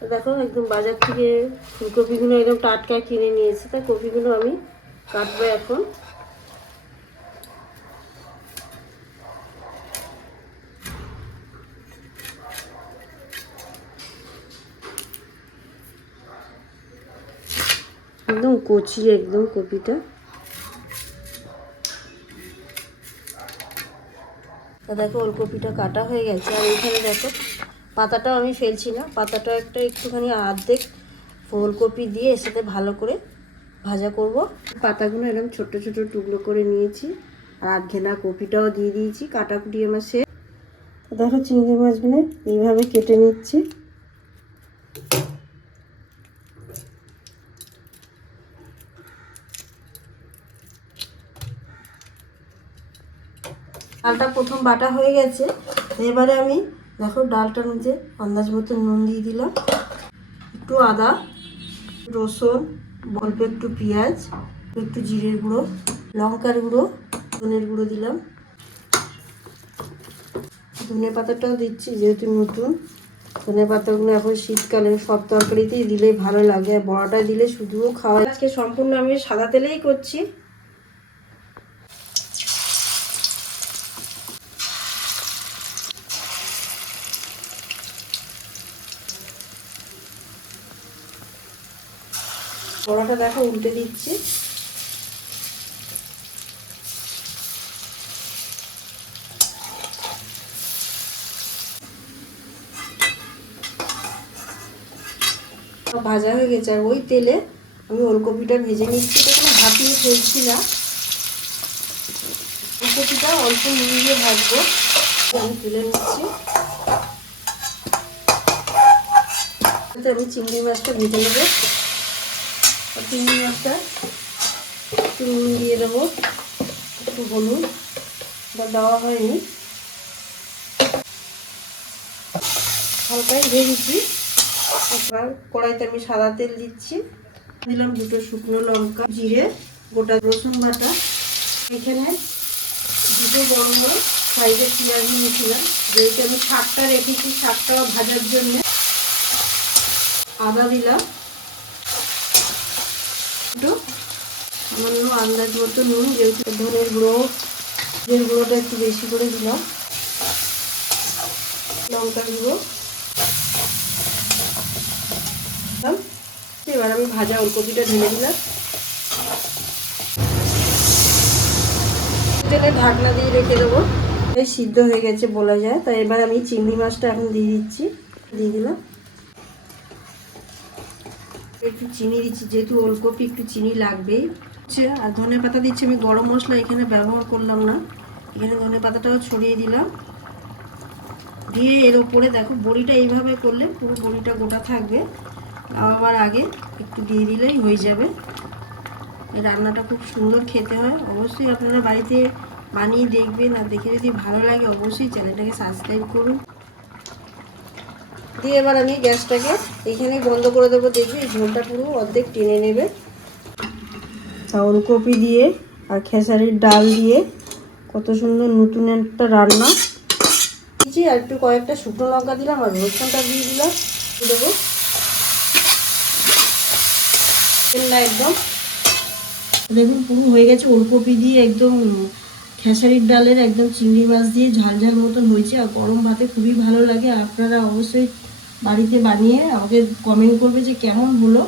দেখো, একদম বাজার থেকে ফুলকপিগুলো একদম টাটকা কিনে নিয়েছি তাই কপিগুলো আমি কাটবো এখন। একদম কচি, একদম কপিটা। দেখো, ওলকপিটা কাটা হয়ে গেছে, আর এখানে দেখো পাতাটাও আমি ফেলছি না পাতাটা একটা একটুখানি অর্ধেক ফুলকপি দিয়ে এর সাথে ভালো করে ভাজা করব। পাতাগুলো এরকম ছোট ছোট টুকরো করে নিয়েছি আর আধঘেনা কপিটাও দিয়ে দিয়েছি কাটাকুটি আমার সে দেখো চিংড়ি মাছগুলো এইভাবে কেটে নিচ্ছি। ডালটা প্রথম বাটা হয়ে গেছে এবারে আমি দেখো ডালটার মধ্যে আন্দাজ মতো নুন দিয়ে দিলাম। একটু আদা, রসুন, অল্প একটু পেঁয়াজ, একটু জিরের গুঁড়ো, লঙ্কার গুঁড়ো, ধনের গুঁড়ো দিলাম। ধনে পাতাটাও দিচ্ছি যেহেতু নতুন। ধনে পাতাগুলো এখন শীতকালে সব তরকারিতেই দিলেই ভালো লাগে বড়াটা দিলে শুধুও খাওয়া আজকে সম্পূর্ণ আমি সাদা তেলেই করছি। বড়াটা দেখো উল্টে দিচ্ছি। ভাজা হয়ে গেছে। আর ওই তেলে আমি ওলকপিটা ভেজে নিচ্ছি। তো কোনো ভাপিয়ে ফেলছি না। ওলকপিটা অল্প নুন দিয়ে ভাজবো। আমি তুলে নিচ্ছি। আমি চিংড়ি মাছটা ভেজে নেব। চিংড়ি মাছটা একটু নুন দিয়ে দেবো, একটু হলুদ, বা দেওয়া হয়নি। হালকাই ভেজেছি। এবার কড়াইতে আমি সাদা তেল দিচ্ছি। দিলাম দুটো শুকনো লঙ্কা, জিরে, গোটা রসুন বাটা। এখানে দুটো বড় বড় সাইজের পেঁয়াজ নিয়েছিলাম। যেহেতু আমি শাকটা রেখেছি শাকটা ভাজার জন্য। আদা দিলাম। একটু সামান্য আন্দাজ মতো নুন, যেহেতু ধনের গুঁড়ো, ধনের গুঁড়োটা একটু বেশি করে দিলাম। লঙ্কার গুঁড়ো। এবার আমি ভাজা ওলকপিটা ঢেলে দিলাম। তেলে ঢাকনা দিয়ে রেখে দেবো। সিদ্ধ হয়ে গেছে বলা যায়, তাই এবার আমি চিংড়ি মাছটা এখন দিয়ে দিচ্ছি। দিয়ে দিলাম। একটু চিনি দিচ্ছি, যেহেতু ওলকপি একটু চিনি হচ্ছে, আর ধনে পাতা দিচ্ছি আমি গরম মশলা, এখানে ব্যবহার করলাম না। এখানে ধনে পাতাটাও ছড়িয়ে দিলাম। দিয়ে এর ওপরে দেখো, বড়িটা এইভাবে করলে পুরো বড়িটা গোটা থাকবে। আবার আগে একটু দিয়ে দিলেই হয়ে যাবে। এই রান্নাটা খুব সুন্দর খেতে হয়। অবশ্যই আপনারা বাড়িতে বানিয়ে দেখবেন আর দেখে যদি ভালো লাগে, অবশ্যই চ্যানেলটাকে সাবস্ক্রাইব করুন। দিয়ে এবার আমি গ্যাসটাকে এইখানেই বন্ধ করে দেবো। দেখবি ঝোলটা পুরো অর্ধেক টেনে নেবে। তা ওলকপি দিয়ে আর খেসারির ডাল দিয়ে কত সুন্দর নতুন একটা রান্না। দিয়েছি আর একটু কয়েকটা শুকনো লঙ্কা দিলাম আর রসুনটা দিয়ে দিলাম। দেবো। একদম। দেখুন পুরো হয়ে গেছে ওলকপি দিয়ে একদম খেসারির ডালের একদম চিংড়ি মাছ দিয়ে ঝাল ঝাল মতন হয়েছে আর গরম ভাতে খুবই ভালো লাগে। আপনারা অবশ্যই বাড়িতে বানিয়ে আমাকে কমেন্ট করবে যে কেমন হলো।